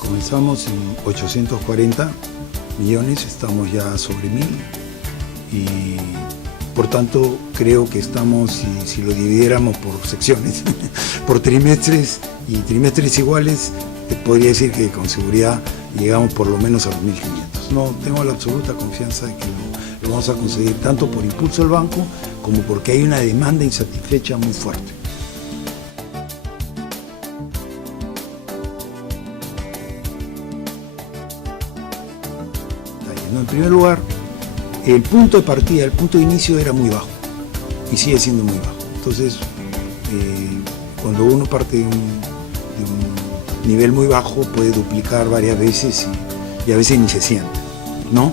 Comenzamos en 840 millones, estamos ya sobre 1000 y por tanto creo que estamos, si lo dividiéramos por secciones, por trimestres y trimestres iguales, te podría decir que con seguridad llegamos por lo menos a los 1500. No, tengo la absoluta confianza de que lo vamos a conseguir tanto por impulso del banco como porque hay una demanda insatisfecha muy fuerte. En primer lugar, el punto de partida, el punto de inicio era muy bajo y sigue siendo muy bajo. Entonces, cuando uno parte de un nivel muy bajo puede duplicar varias veces y a veces ni se siente, ¿no?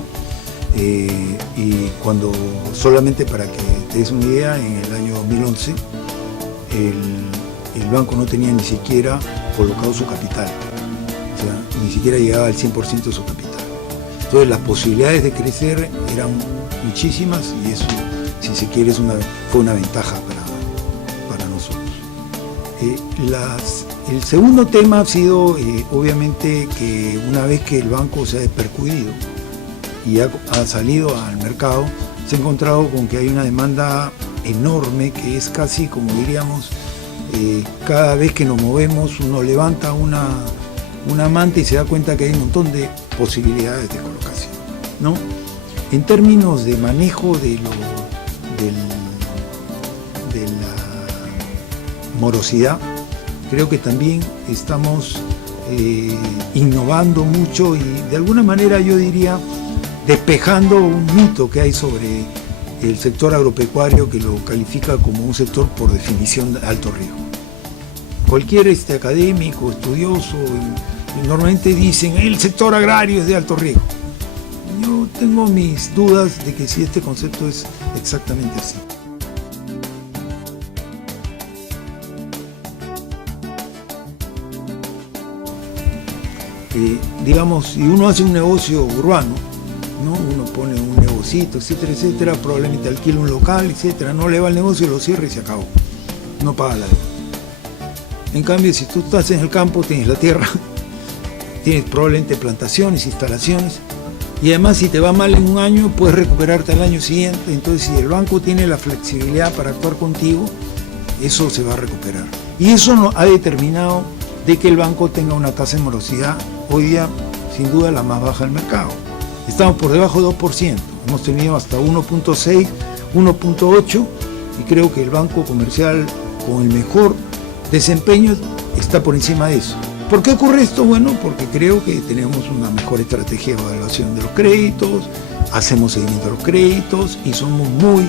Y cuando, solamente para que te des una idea, en el año 2011 el banco no tenía ni siquiera colocado su capital, o sea, ni siquiera llegaba al 100% de su capital. Entonces las posibilidades de crecer eran muchísimas y eso, si se quiere, fue una ventaja para nosotros. El segundo tema ha sido, obviamente, que una vez que el banco se ha percudido y ha salido al mercado, se ha encontrado con que hay una demanda enorme que es casi, como diríamos, cada vez que nos movemos uno levanta una manta y se da cuenta que hay un montón de posibilidades de colocación, ¿no? En términos de manejo de la morosidad, creo que también estamos innovando mucho y de alguna manera yo diría despejando un mito que hay sobre el sector agropecuario, que lo califica como un sector por definición de alto riesgo. Cualquier académico, estudioso, normalmente dicen el sector agrario es de alto riesgo. Yo tengo mis dudas de que si este concepto es exactamente así. Digamos, si uno hace un negocio urbano, ¿no? Uno pone un negocito, etcétera, etcétera, probablemente alquila un local, etcétera, no le va el negocio, lo cierra y se acabó. No paga la deuda. En cambio, si tú estás en el campo, tienes la tierra, tienes probablemente plantaciones, instalaciones, y además si te va mal en un año, puedes recuperarte al año siguiente. Entonces, si el banco tiene la flexibilidad para actuar contigo, eso se va a recuperar. Y eso ha determinado de que el banco tenga una tasa de morosidad hoy día, sin duda, la más baja del mercado. Estamos por debajo de 2%, hemos tenido hasta 1.6, 1.8, y creo que el banco comercial con el mejor desempeño está por encima de eso. ¿Por qué ocurre esto? Bueno, porque creo que tenemos una mejor estrategia de evaluación de los créditos, hacemos seguimiento de los créditos y somos muy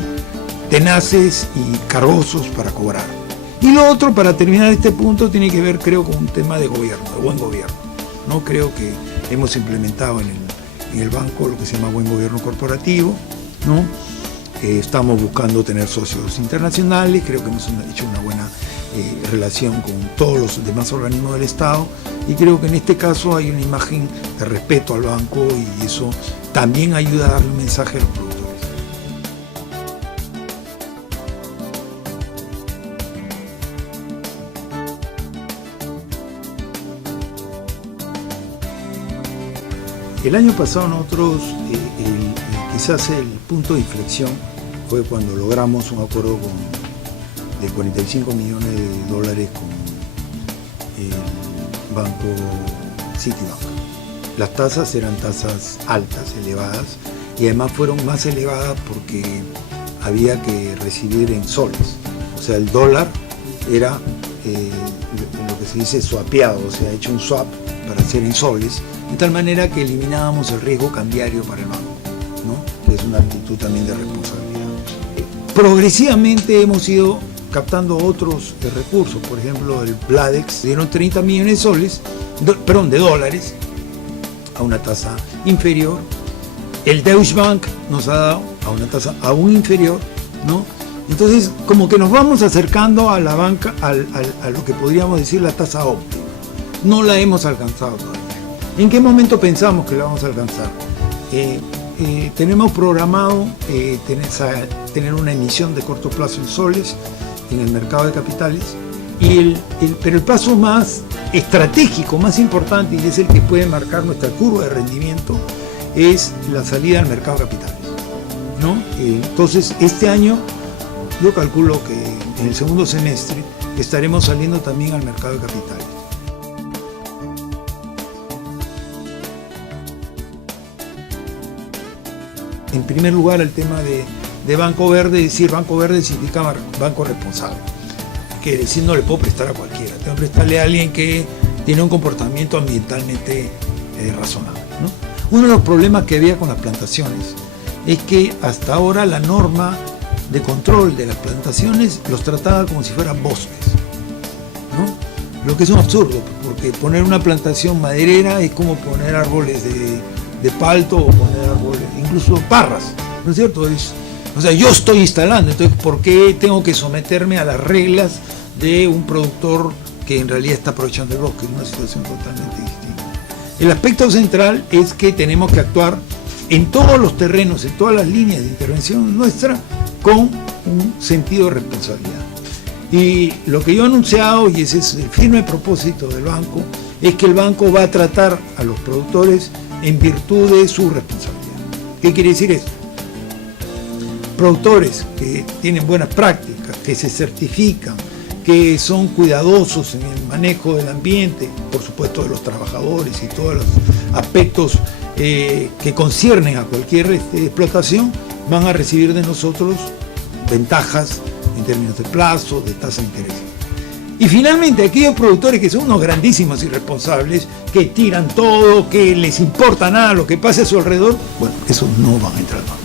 tenaces y cargosos para cobrar. Y lo otro, para terminar este punto, tiene que ver, creo, con un tema de gobierno, de buen gobierno. ¿No? Creo que hemos implementado en el banco lo que se llama buen gobierno corporativo, ¿no? Estamos buscando tener socios internacionales, creo que hemos hecho una buena relación con todos los demás organismos del Estado y creo que en este caso hay una imagen de respeto al banco y eso también ayuda a darle un mensaje a los productores. El año pasado nosotros, quizás el punto de inflexión fue cuando logramos un acuerdo de $45 millones con el banco Citibank. Las tasas eran tasas altas, elevadas, y además fueron más elevadas porque había que recibir en soles. O sea, el dólar era lo que se dice swapeado, o sea, hecho un swap para hacer en soles, de tal manera que eliminábamos el riesgo cambiario para el banco, ¿no? Que es una actitud también de responsabilidad. Progresivamente hemos ido captando otros recursos, por ejemplo el Bladex dieron 30 millones de dólares a una tasa inferior, el Deutsche Bank nos ha dado a una tasa aún inferior, ¿no? Entonces, como que nos vamos acercando a la banca, a lo que podríamos decir la tasa óptima. No la hemos alcanzado todavía. ¿En qué momento pensamos que la vamos a alcanzar? Tenemos programado tener una emisión de corto plazo en soles en el mercado de capitales, pero el paso más estratégico, más importante, y es el que puede marcar nuestra curva de rendimiento, es la salida al mercado de capitales, ¿no? Entonces, este año yo calculo que en el segundo semestre estaremos saliendo también al mercado de capitales. En primer lugar, el tema de Banco Verde. Decir Banco Verde significa banco responsable. Que decir, no le puedo prestar a cualquiera, tengo que prestarle a alguien que tiene un comportamiento ambientalmente razonable, ¿no? Uno de los problemas que había con las plantaciones es que hasta ahora la norma de control de las plantaciones los trataba como si fueran bosques, ¿no? Lo que es un absurdo, porque poner una plantación maderera es como poner árboles de palto o poner árboles, incluso parras, ¿no es cierto? O sea, yo estoy instalando, entonces ¿por qué tengo que someterme a las reglas de un productor que en realidad está aprovechando el bosque? Es una situación totalmente distinta. El aspecto central es que tenemos que actuar en todos los terrenos, en todas las líneas de intervención nuestra, con un sentido de responsabilidad. Y lo que yo he anunciado, y ese es el firme propósito del banco, es que el banco va a tratar a los productores en virtud de su responsabilidad. ¿Qué quiere decir esto? Productores que tienen buenas prácticas, que se certifican, que son cuidadosos en el manejo del ambiente, por supuesto de los trabajadores y todos los aspectos que conciernen a cualquier explotación, van a recibir de nosotros ventajas en términos de plazo, de tasa de interés. Y finalmente, aquellos productores que son unos grandísimos irresponsables, que tiran todo, que les importa nada lo que pase a su alrededor, bueno, esos no van a entrar más.